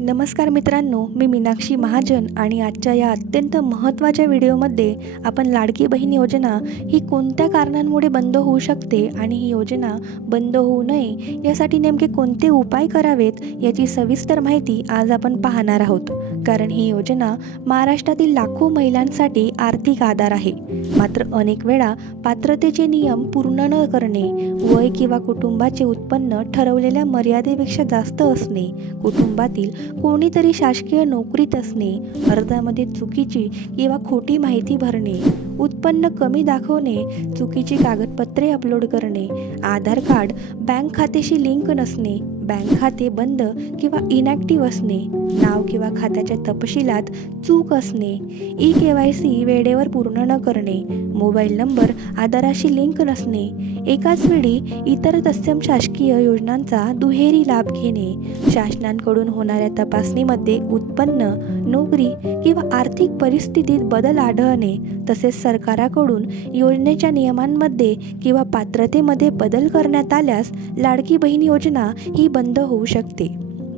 नमस्कार मित्रांनो, मी मीनाक्षी महाजन आणि आजच्या या अत्यंत महत्त्वाच्या व्हिडिओमध्ये आपण लाडकी बहीण योजना ही कोणत्या कारणांमुळे बंद होऊ शकते आणि ही योजना बंद होऊ नये यासाठी नेमके कोणते उपाय करावेत याची सविस्तर माहिती आज आपण पाहणार आहोत. कारण ही योजना महाराष्ट्रातील लाखो महिलांसाठी आर्थिक आधार आहे. मात्र अनेक वेळा पात्रतेचे नियम पूर्ण न करणे, वय किंवा कुटुंबाचे उत्पन्न ठरवलेल्या मर्यादेपेक्षा जास्त असणे, कुटुंबातील कोणीतरी शासकीय नोकरीत असणे, अर्जामध्ये चुकीची किंवा खोटी माहिती भरणे, उत्पन्न कमी दाखवणे, चुकीची कागदपत्रे अपलोड करणे, आधार कार्ड बँक खात्याशी लिंक नसणे, बँक खाते बंद किंवा इनॅक्टिव्ह असणे, नाव किंवा खात्याच्या तपशिलात चूक असणे, KYC वेळेवर पूर्ण न करणे, मोबाईल नंबर आधाराशी लिंक नसणे, एकाच वेळी इतर तत्सम शासकीय योजनांचा दुहेरी लाभ घेणे, शासनाकडून होणाऱ्या तपासणीमध्ये उत्पन्न, नोकरी किंवा आर्थिक परिस्थितीत बदल आढळणे, तसेच सरकाराकडून योजनेच्या नियमांमध्ये किंवा पात्रतेमध्ये बदल करण्यात आल्यास लाडकी बहीण योजना ही बंद होऊ शकते.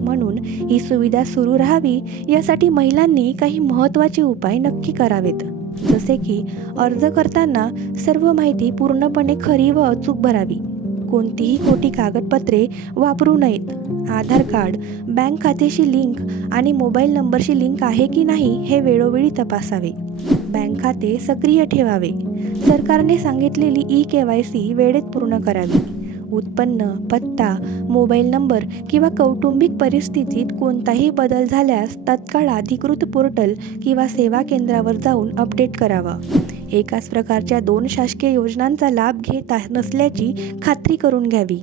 म्हणून ही सुविधा सुरू राहावी यासाठी महिलांनी काही महत्त्वाचे उपाय नक्की करावेत. जसे की अर्ज करताना सर्व माहिती पूर्णपणे खरी व अचूक भरावी, कोणतीही खोटी कागदपत्रे वापरू नयेत, आधार कार्ड बँक खात्याशी लिंक आणि मोबाईल नंबरशी लिंक आहे की नाही हे वेळोवेळी तपासावे, बँक खाते सक्रिय ठेवावे, सरकारने सांगितलेली KYC वेळेत पूर्ण करावी, उत्पन्न, पत्ता, मोबाईल नंबर किंवा कौटुंबिक परिस्थितीत कोणताही बदल झाल्यास तत्काळ अधिकृत पोर्टल किंवा सेवा केंद्रावर जाऊन अपडेट करावा, एकाच प्रकारच्या 2 शासकीय योजनांचा लाभ घेत नसल्याची खात्री करून घ्यावी,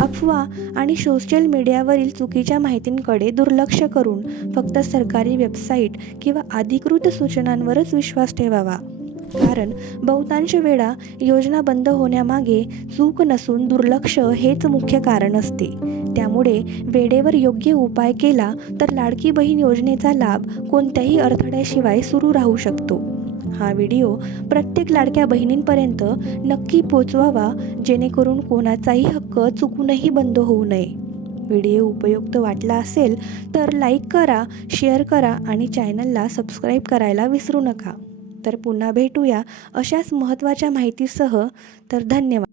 अफवा आणि सोशल मीडियावरील चुकीच्या माहितींकडे दुर्लक्ष करून फक्त सरकारी वेबसाईट किंवा अधिकृत सूचनांवरच विश्वास ठेवावा. कारण बहुतांश वेळा योजना बंद होण्यामागे चूक नसून दुर्लक्ष हेच मुख्य कारण असते. त्यामुळे वेळेवर योग्य उपाय केला तर लाडकी बहीण योजनेचा लाभ कोणत्याही अडथळ्याशिवाय सुरू राहू शकतो. हा व्हिडिओ प्रत्येक लाडक्या बहिणींपर्यंत नक्की पोचवावा, जेणेकरून कोणाचाही हक्क चुकूनही बंद होऊ नये. व्हिडिओ उपयुक्त वाटला असेल तर लाईक करा, शेअर करा आणि चॅनलला सबस्क्राईब करायला विसरू नका. तर पुन्हा भेटूया अशाच महत्त्वाच्या माहितीसह. तर धन्यवाद.